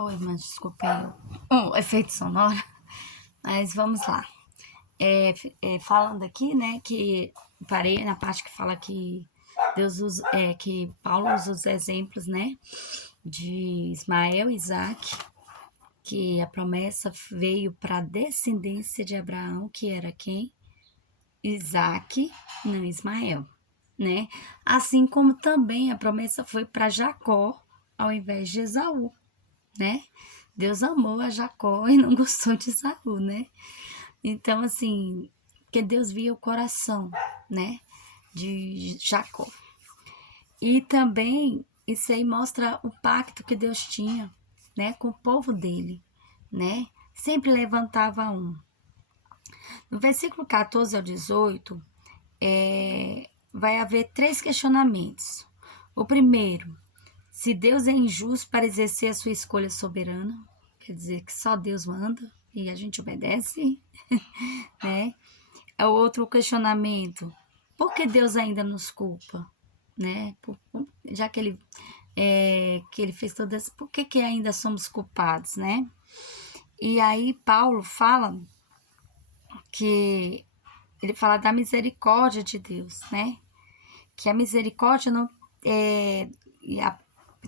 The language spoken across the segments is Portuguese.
Oi, irmãs, desculpem o efeito sonoro, mas vamos lá. Falando aqui, né, que parei na parte que fala que Deus usa, que Paulo usa os exemplos, né, de Ismael e Isaac, que a promessa veio para a descendência de Abraão, que era quem? Isaac, não Ismael, né? Assim como também a promessa foi para Jacó, ao invés de Esaú, né? Deus amou a Jacó e não gostou de Esaú, né? Então, assim, que Deus via o coração, né, de Jacó. E também isso aí mostra o pacto que Deus tinha, né, com o povo dele, né? Sempre levantava um. No versículo 14 ao 18, vai haver 3 questionamentos. O primeiro, se Deus é injusto para exercer a sua escolha soberana, quer dizer que só Deus manda e a gente obedece, né? É o outro questionamento, por que Deus ainda nos culpa, né? Já que ele fez todas, por que ainda somos culpados, né? E aí Paulo fala que ele fala da misericórdia de Deus, né? Que a misericórdia não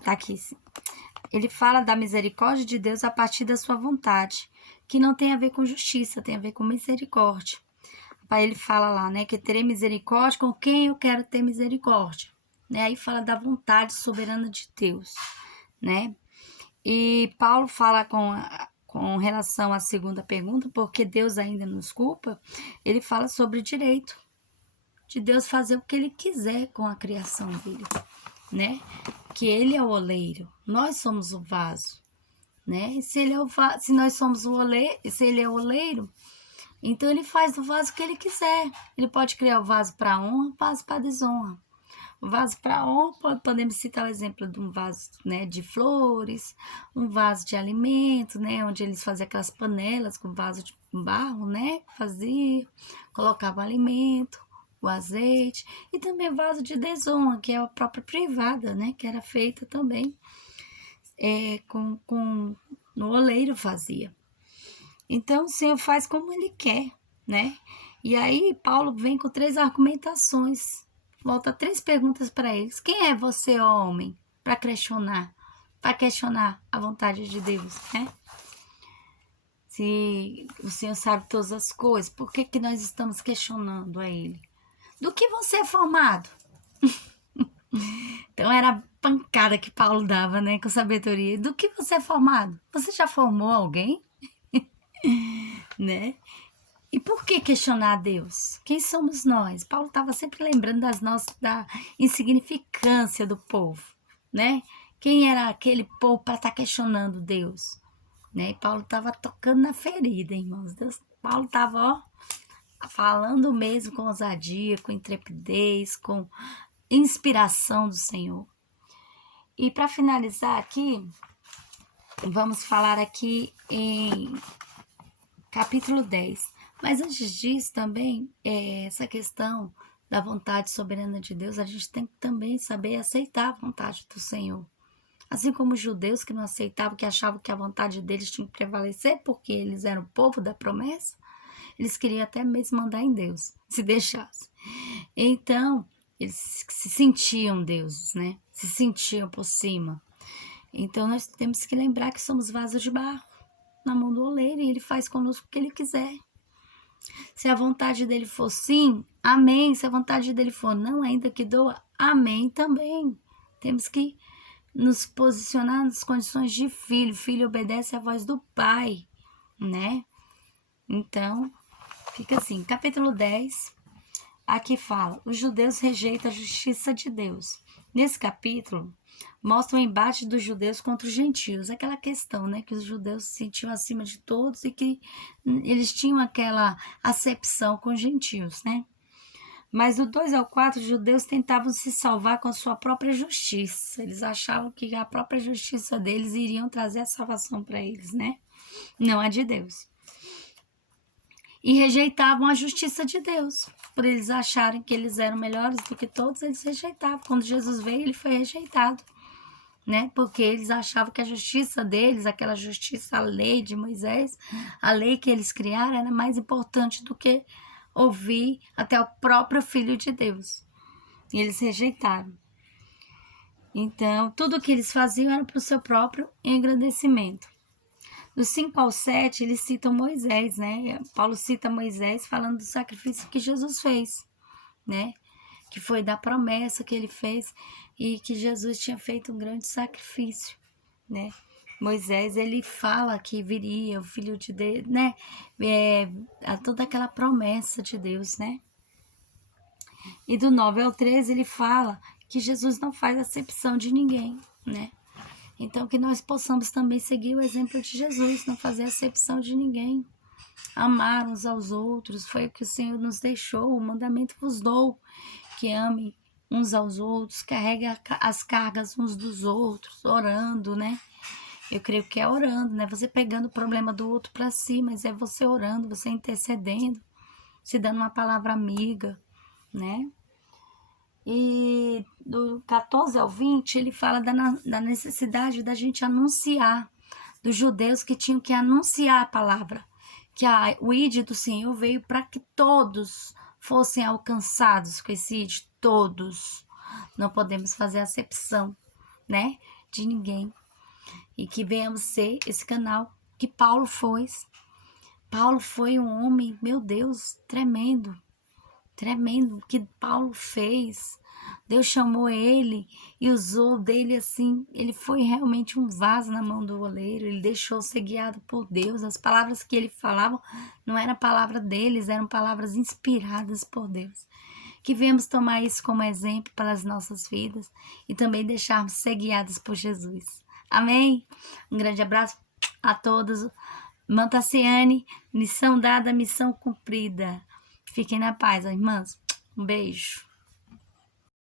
tá aqui. Ele fala da misericórdia de Deus a partir da sua vontade, que não tem a ver com justiça, tem a ver com misericórdia. Aí ele fala lá, né, que terei misericórdia com quem eu quero ter misericórdia, né? Aí fala da vontade soberana de Deus, né? E Paulo fala com relação à segunda pergunta, porque Deus ainda nos culpa, ele fala sobre o direito de Deus fazer o que ele quiser com a criação dele, né? Que ele é o oleiro, nós somos o vaso, né? E se nós somos o oleiro, se ele é o oleiro, então ele faz do vaso o que ele quiser. Ele pode criar o vaso para honra, o vaso para desonra. O vaso para honra, podemos citar o exemplo de um vaso, né, de flores, um vaso de alimento, né, onde eles faziam aquelas panelas com vaso de barro, né, fazia, colocava o alimento, o azeite, e também vaso de desonra, que é a própria privada, né, que era feita também no oleiro fazia. Então, o Senhor faz como Ele quer, né? E aí, Paulo vem com 3 argumentações. Volta 3 perguntas para eles. Quem é você, ó homem, para questionar a vontade de Deus, né? Se o Senhor sabe todas as coisas, por que nós estamos questionando a Ele? Do que você é formado? Então, era a pancada que Paulo dava, né? Com sabedoria. Do que você é formado? Você já formou alguém? Né? E por que questionar a Deus? Quem somos nós? Paulo estava sempre lembrando da insignificância do povo, né? Quem era aquele povo para estar questionando Deus? Né? E Paulo estava tocando na ferida, irmãos. Paulo estava falando mesmo com ousadia, com intrepidez, com inspiração do Senhor. E para finalizar aqui, vamos falar aqui em capítulo 10. Mas antes disso também, essa questão da vontade soberana de Deus, a gente tem que também saber aceitar a vontade do Senhor. Assim como os judeus que não aceitavam, que achavam que a vontade deles tinha que prevalecer, porque eles eram o povo da promessa, eles queriam até mesmo mandar em Deus, se deixasse. Então, eles se sentiam deuses, né? Se sentiam por cima. Então, nós temos que lembrar que somos vasos de barro na mão do oleiro e ele faz conosco o que ele quiser. Se a vontade dele for sim, amém. Se a vontade dele for não, ainda que doa, amém também. Temos que nos posicionar nas condições de filho. Filho obedece à voz do pai, né? Então, fica assim, capítulo 10, aqui fala, os judeus rejeitam a justiça de Deus. Nesse capítulo, mostra o embate dos judeus contra os gentios, aquela questão, né, que os judeus se sentiam acima de todos e que eles tinham aquela acepção com os gentios, né? Mas do 2 ao 4, os judeus tentavam se salvar com a sua própria justiça. Eles achavam que a própria justiça deles iriam trazer a salvação para eles, né? Não a de Deus. E rejeitavam a justiça de Deus. Por eles acharem que eles eram melhores do que todos, eles rejeitavam. Quando Jesus veio, ele foi rejeitado, né? Porque eles achavam que a justiça deles, aquela justiça, a lei de Moisés, a lei que eles criaram era mais importante do que ouvir até o próprio Filho de Deus. E eles rejeitaram. Então, tudo que eles faziam era para o seu próprio engrandecimento. Do 5 ao 7, eles citam Moisés, né? Paulo cita Moisés falando do sacrifício que Jesus fez, né? Que foi da promessa que ele fez e que Jesus tinha feito um grande sacrifício, né? Moisés, ele fala que viria o Filho de Deus, né? Toda aquela promessa de Deus, né? E do 9 ao 13, ele fala que Jesus não faz acepção de ninguém, né? Então, que nós possamos também seguir o exemplo de Jesus, não fazer acepção de ninguém. Amar uns aos outros, foi o que o Senhor nos deixou, o mandamento vos dou, que ame uns aos outros, carregue as cargas uns dos outros, orando, né? Eu creio que é orando, né? Você pegando o problema do outro para si, mas é você orando, você intercedendo, se dando uma palavra amiga, né? E do 14 ao 20, ele fala da necessidade da gente anunciar, dos judeus que tinham que anunciar a palavra, que o ID do Senhor veio para que todos fossem alcançados com esse ID, todos. Não podemos fazer acepção, né, de ninguém. E que venhamos ser esse canal que Paulo foi. Paulo foi um homem, meu Deus, tremendo. Tremendo o que Paulo fez. Deus chamou ele e usou dele assim. Ele foi realmente um vaso na mão do oleiro. Ele deixou ser guiado por Deus. As palavras que ele falava não eram palavras deles, eram palavras inspiradas por Deus. Que venhamos tomar isso como exemplo para as nossas vidas e também deixarmos ser guiados por Jesus. Amém? Um grande abraço a todos. Irmã Tassiane, missão dada, missão cumprida. Fiquem na paz, irmãs. Um beijo.